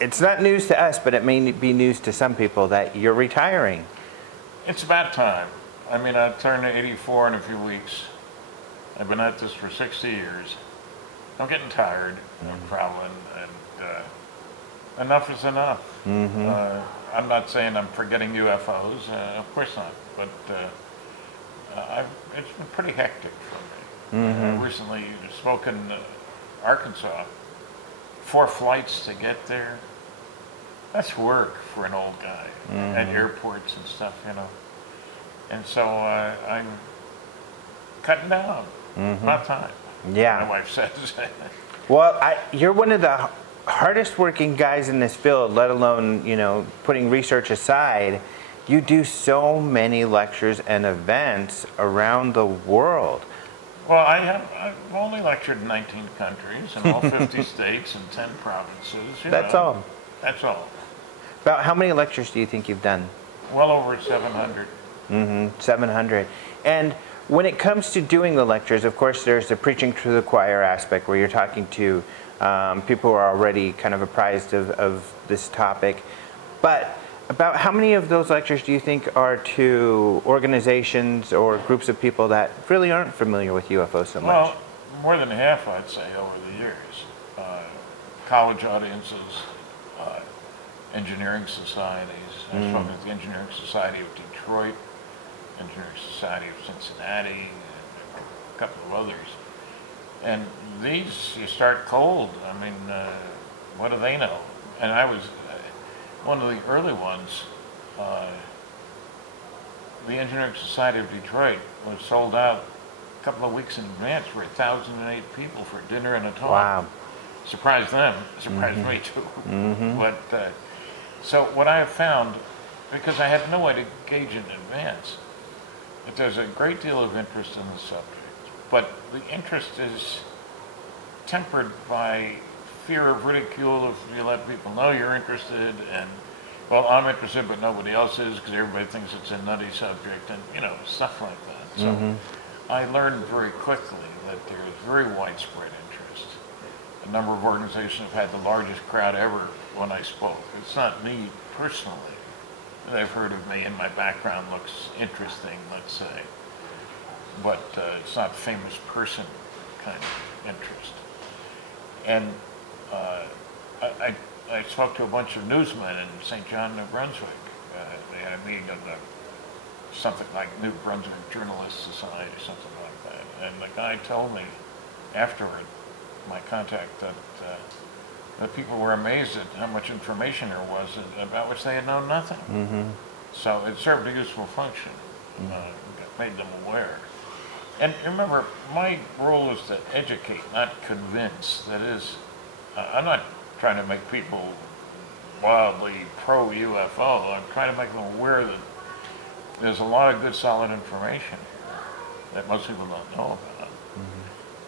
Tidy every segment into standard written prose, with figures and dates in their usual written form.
it's not news to us, but it may be news to some people that you're retiring. It's about time. I mean, I turned 84 in a few weeks. I've been at this for 60 years. I'm getting tired of traveling, and enough is enough. I'm not saying I'm forgetting UFOs, of course not, but it's been pretty hectic for me. I recently spoke in Arkansas, 4 flights to get there. That's work for an old guy at airports and stuff, you know. And so I'm cutting down. About time. Yeah. My wife says. Well, you're one of the hardest working guys in this field, let alone, you know, putting research aside. You do so many lectures and events around the world. Well, I've only lectured in 19 countries in all 50 states and 10 provinces. That's all. That's all. About how many lectures do you think you've done? Well over 700. 700. And when it comes to doing the lectures, of course, there's the preaching to the choir aspect where you're talking to people who are already kind of apprised of this topic. But about how many of those lectures do you think are to organizations or groups of people that really aren't familiar with UFOs so much? Well, more than half, I'd say, over the years. College audiences, engineering societies. I spoke at the Engineering Society of Detroit, Engineering Society of Cincinnati, and a couple of others. And these, you start cold. I mean, what do they know? And I was one of the early ones. The Engineering Society of Detroit was sold out a couple of weeks in advance for 1,008 people for dinner and a talk. Wow. Surprised them, surprised me too. But so what I have found, because I had no way to gauge in advance, that there's a great deal of interest in the subject, but the interest is tempered by fear of ridicule if you let people know you're interested, and, well, I'm interested but nobody else is because everybody thinks it's a nutty subject, and, you know, stuff like that. So I learned very quickly that there's very widespread interest. A number of organizations have had the largest crowd ever when I spoke. It's not me personally. They've heard of me and my background looks interesting, let's say. But it's not famous person kind of interest. And I spoke to a bunch of newsmen in St. John, New Brunswick. They had a meeting of something like New Brunswick Journalists Society, something like that. And the guy told me afterward, my contact, that people were amazed at how much information there was about which they had known nothing. So it served a useful function, made them aware. And remember, my role is to educate, not convince. That is, I'm not trying to make people wildly pro-UFO. I'm trying to make them aware that there's a lot of good, solid information here that most people don't know about.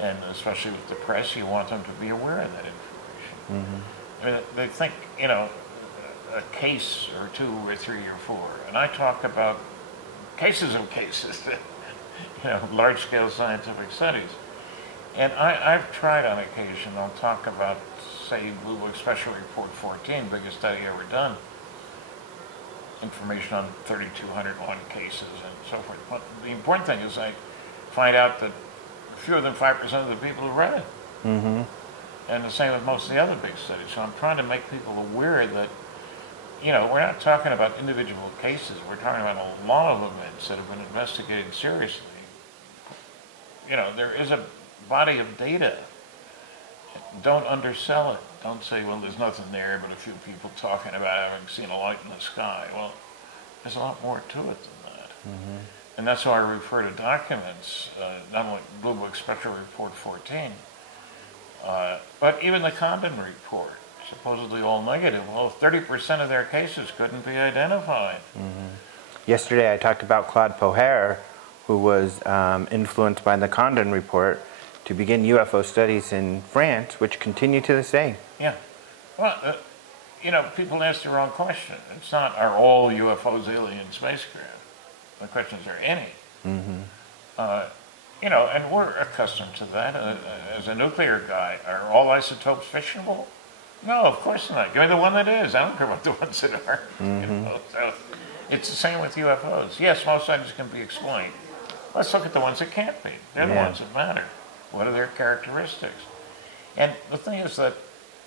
And especially with the press, you want them to be aware of that information. I mean, they think, you know, a case or 2 or 3 or 4, and I talk about cases of cases, you know, large-scale scientific studies. And I've tried on occasion, I'll talk about, say, Blue Book Special Report 14, biggest study ever done, information on 3,201 cases and so forth. But the important thing is I find out that fewer than 5% of the people have read it. And the same with most of the other big studies. So I'm trying to make people aware that, you know, we're not talking about individual cases. We're talking about a lot of events that have been investigated seriously. You know, there is a body of data. Don't undersell it. Don't say, well, there's nothing there but a few people talking about having seen a light in the sky. Well, there's a lot more to it than that. And that's why I refer to documents, not only Blue Book Special Report 14, but even the Condon Report, supposedly all negative. Well, 30% of their cases couldn't be identified. Yesterday I talked about Claude Poher, who was influenced by the Condon Report to begin UFO studies in France, which continue to this day. Yeah. Well, you know, people ask the wrong question. It's not, are all UFOs alien spacecraft? The question is, are any? You know, and we're accustomed to that. As a nuclear guy, are all isotopes fissionable? No, of course not. Give me the one that is. I don't care about the ones that aren't. You know? So it's the same with UFOs. Yes, most items can be explained. Let's look at the ones that can't be. They're the ones that matter. What are their characteristics? And the thing is that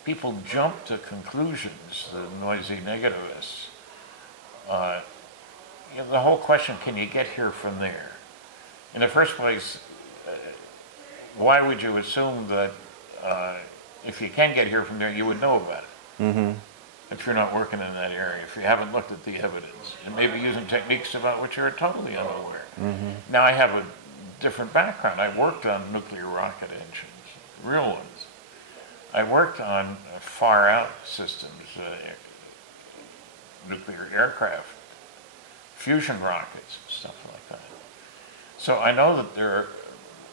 people jump to conclusions, the noisy negativists. You know, the whole question, can you get here from there? In the first place, why would you assume that if you can get here from there, you would know about it? If you're not working in that area, if you haven't looked at the evidence, and maybe using techniques about which you're totally unaware. Now, I have a different background. I worked on nuclear rocket engines, real ones. I worked on far out systems, nuclear aircraft, fusion rockets, stuff like that. So I know that there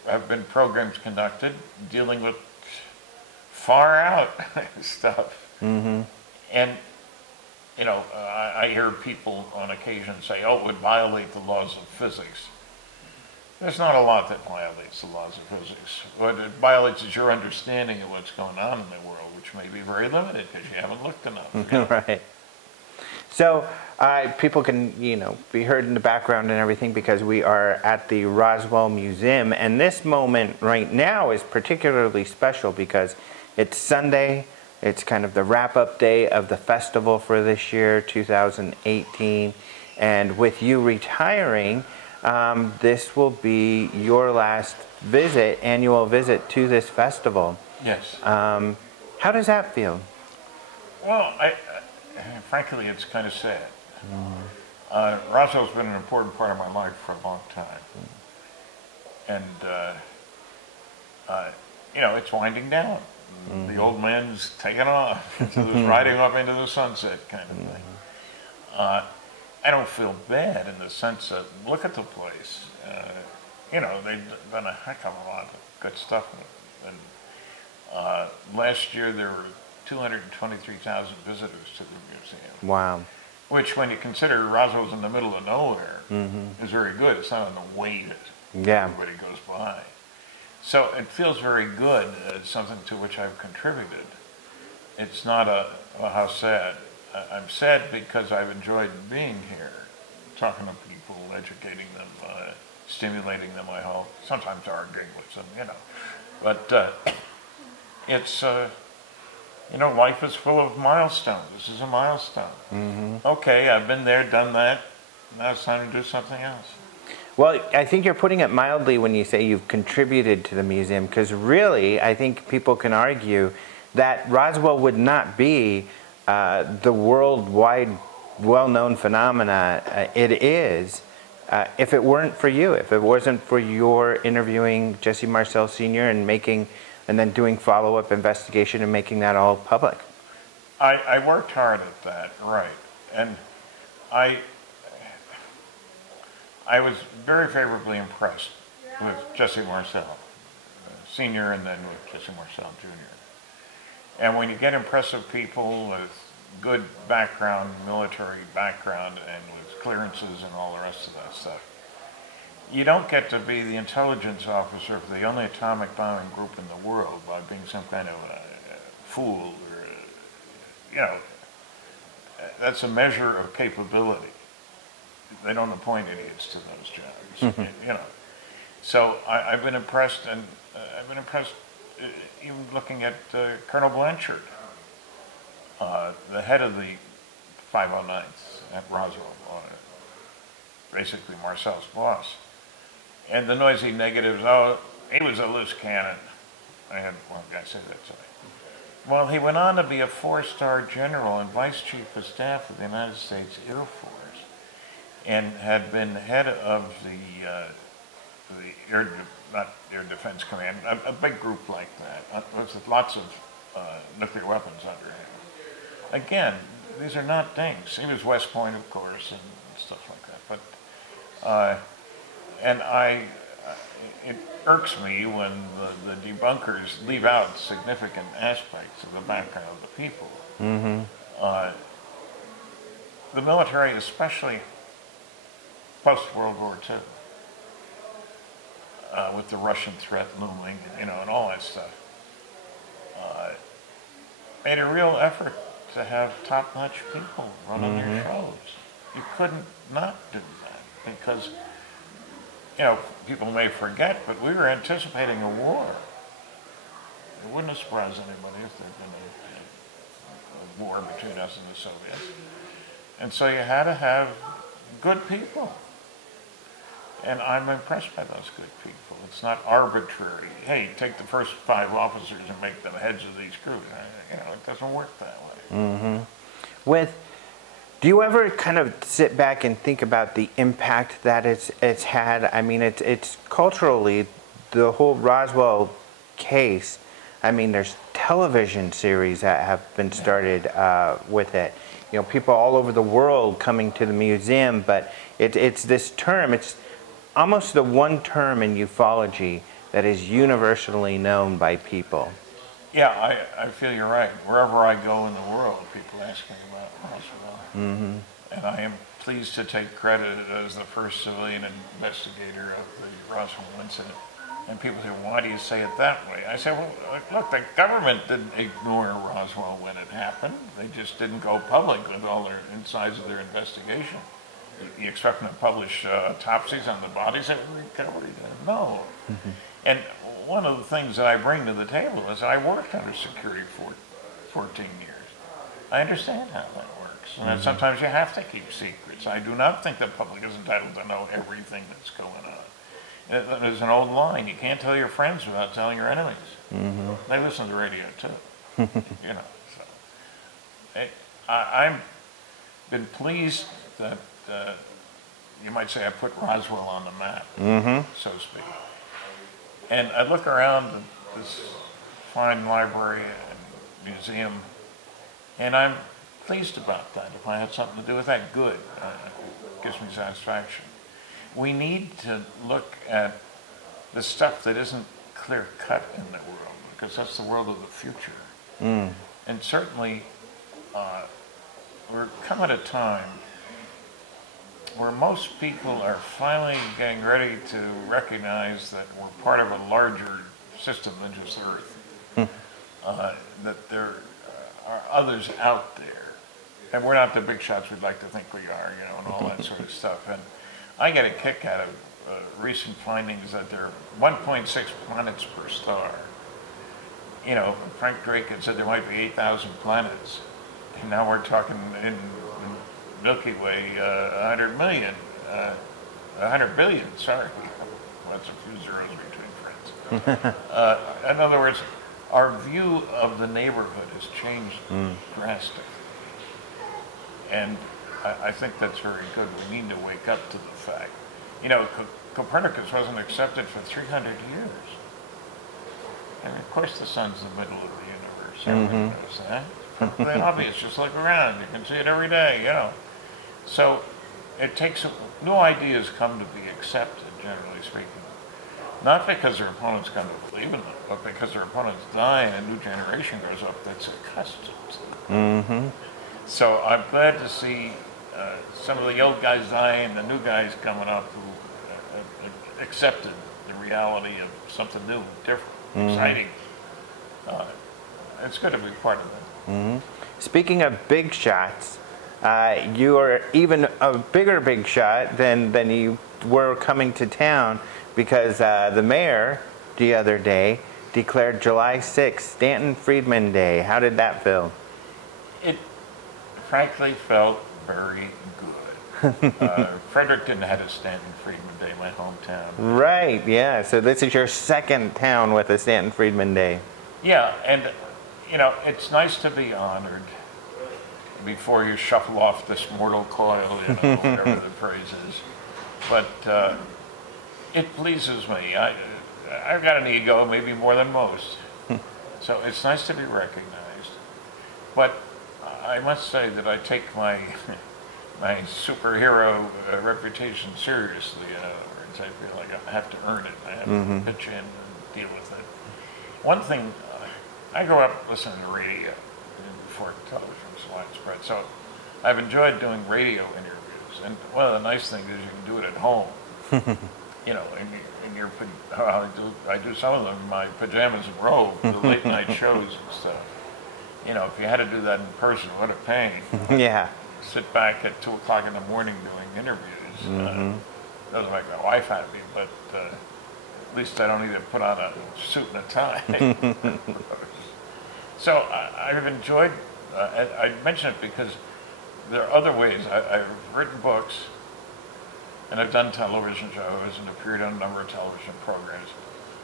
have been programs conducted dealing with far out stuff. And, you know, I hear people on occasion say, oh, it would violate the laws of physics. There's not a lot that violates the laws of physics. What it violates is your understanding of what's going on in the world, which may be very limited because you haven't looked enough. Right. So people can, you know, be heard in the background and everything because we are at the Roswell Museum. And this moment right now is particularly special because it's Sunday. It's kind of the wrap-up day of the festival for this year, 2018. And with you retiring, this will be your last visit, annual visit to this festival. Yes. How does that feel? Well, frankly, it's kind of sad. Roswell's been an important part of my life for a long time. And, you know, it's winding down. The old man's taking off. So there's riding off into the sunset kind of thing. I don't feel bad in the sense that, look at the place. You know, they've done a heck of a lot of good stuff. And last year there were 223,000 visitors to the museum. Wow. Which, when you consider Roswell's in the middle of nowhere, is very good. It's not on the way that everybody goes by. So it feels very good. It's something to which I've contributed. It's not well, how sad. I'm sad because I've enjoyed being here, talking to people, educating them, stimulating them, I hope. Sometimes arguing with them, you know. But it's, you know, life is full of milestones. This is a milestone. Okay, I've been there, done that. Now it's time to do something else. Well, I think you're putting it mildly when you say you've contributed to the museum, because really, I think people can argue that Roswell would not be the worldwide well-known phenomena it is if it weren't for you, if it wasn't for your interviewing Jesse Marcel Sr. and then doing follow-up investigation and making that all public. I worked hard at that, right. And I was very favorably impressed with Jesse Marcel Sr. and then with Jesse Marcel Jr. And when you get impressive people with good background, military background, and with clearances and all the rest of that stuff, you don't get to be the intelligence officer for the only atomic bombing group in the world by being some kind of a fool or, you know, that's a measure of capability. They don't appoint idiots to those jobs, you know. So I've been impressed, and I've been impressed even looking at Colonel Blanchard, the head of the 509th at Roswell, basically Marcel's boss. And the noisy negatives, oh, he was a loose cannon. I had one guy say that to me. Well, he went on to be a 4-star general and vice chief of staff of the United States Air Force, and had been head of the not Air Defense Command, a big group like that, with lots of nuclear weapons under him. Again, these are not things. He was West Point, of course, and stuff like that. But it irks me when the debunkers leave out significant aspects of the background of the people. The military, especially post-World War II, with the Russian threat looming, you know, and all that stuff. made a real effort to have top-notch people running their shows. You couldn't not do that because, you know, people may forget, but we were anticipating a war. It wouldn't have surprised anybody if there had been a war between us and the Soviets. And so you had to have good people. And I'm impressed by those good people. It's not arbitrary. Hey, take the first 5 officers and make them heads of these crews. You know, it doesn't work that way. Do you ever kind of sit back and think about the impact that it's had? I mean, it's culturally, the whole Roswell case. I mean, there's television series that have been started with it. You know, people all over the world coming to the museum, but it's this term. It's almost the one term in ufology that is universally known by people. Yeah, I feel you're right. Wherever I go in the world, people ask me about Roswell. And I am pleased to take credit as the first civilian investigator of the Roswell incident. And people say, why do you say it that way? I say, well, look, the government didn't ignore Roswell when it happened. They just didn't go public with all their insides of their investigation. You expect them to publish autopsies on the bodies that were recovered? No. And one of the things that I bring to the table is I worked under security for 14 years. I understand how that works. And sometimes you have to keep secrets. I do not think the public is entitled to know everything that's going on. There's an old line, you can't tell your friends without telling your enemies. They listen to the radio too. You know, so. I've been pleased that you might say I put Roswell on the map, so to speak. And I look around this fine library and museum, and I'm pleased about that. If I had something to do with that, good. It gives me satisfaction. We need to look at the stuff that isn't clear-cut in the world, because that's the world of the future. And certainly, we're come at a time where most people are finally getting ready to recognize that we're part of a larger system than just Earth. That there are others out there. And we're not the big shots we'd like to think we are, you know, and all that sort of stuff. And I get a kick out of recent findings that there are 1.6 planets per star. You know, Frank Drake had said there might be 8,000 planets. And now we're talking in Milky Way, 100 million, 100 billion, sorry. That's a few zeros between friends. In other words, our view of the neighborhood has changed drastically. And I think that's very good. We need to wake up to the fact. You know, Copernicus wasn't accepted for 300 years. And of course the sun's the middle of the universe. Everybody knows that. Perfectly obvious, just look around. You can see it every day, you know. So it takes, new ideas come to be accepted, generally speaking. Not because their opponents come to believe in them, but because their opponents die and a new generation grows up that's accustomed to them. So I'm glad to see some of the old guys dying and the new guys coming up who accepted the reality of something new, different, exciting. It's good to be part of that. Speaking of big shots, you are even a bigger big shot than you were coming to town, because the mayor the other day declared July 6th Stanton Friedman Day. How did that feel? It frankly felt very good. Fredericton had a Stanton Friedman Day, my hometown. Right, yeah. So this is your second town with a Stanton Friedman Day. Yeah, and you know, it's nice to be honored before you shuffle off this mortal coil, you know, whatever the phrase is. But it pleases me. I've got an ego, maybe more than most. So it's nice to be recognized. But I must say that I take my my superhero reputation seriously. In other words, I feel like I have to earn it. I have to pitch in and deal with it. One thing, I grew up listening to radio before television was widespread, so I've enjoyed doing radio interviews. And one of the nice things is you can do it at home. You know, in your, I do some of them in my pajamas and robe, the late night shows and stuff. You know, if you had to do that in person, what a pain. Yeah. Sit back at 2 o'clock in the morning doing interviews. Doesn't make my wife happy, but at least I don't need to put on a suit and a tie. So I've enjoyed, I mention it because there are other ways. I've written books, and I've done television shows, and appeared on a number of television programs.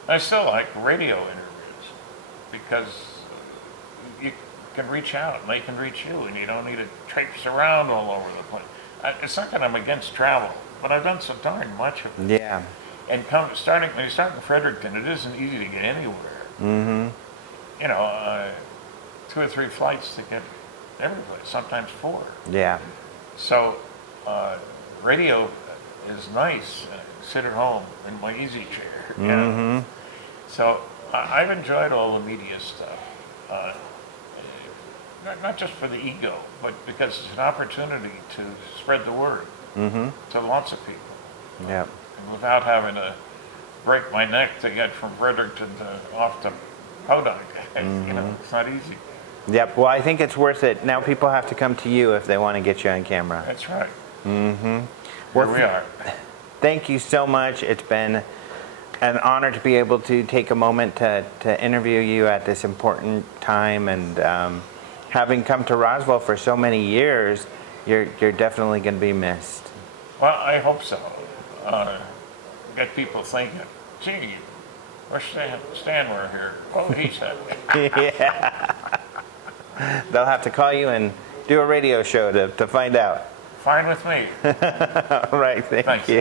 I still like radio interviews because you can reach out, and they can reach you, and you don't need to traipse around all over the place. It's not that I'm against travel, but I've done so darn much of it. Yeah. And when you start in Fredericton, it isn't easy to get anywhere. You know, 2 or 3 flights to get every place, sometimes 4. Yeah. So radio is nice. Sit at home in my easy chair. You know? So I've enjoyed all the media stuff. Not just for the ego, but because it's an opportunity to spread the word to lots of people. Yeah. Without having to break my neck to get from Fredericton to off to Podunk. You know, it's not easy. Yep. Well, I think it's worth it. Now people have to come to you if they want to get you on camera. That's right. Well, Here we are. Thank you so much. It's been an honor to be able to take a moment to interview you at this important time, and having come to Roswell for so many years, you're definitely going to be missed. Well, I hope so. Get people thinking, gee, where's Stanwar here? Oh, he's happy. Yeah. They'll have to call you and do a radio show to find out. Fine with me. All right, thank you.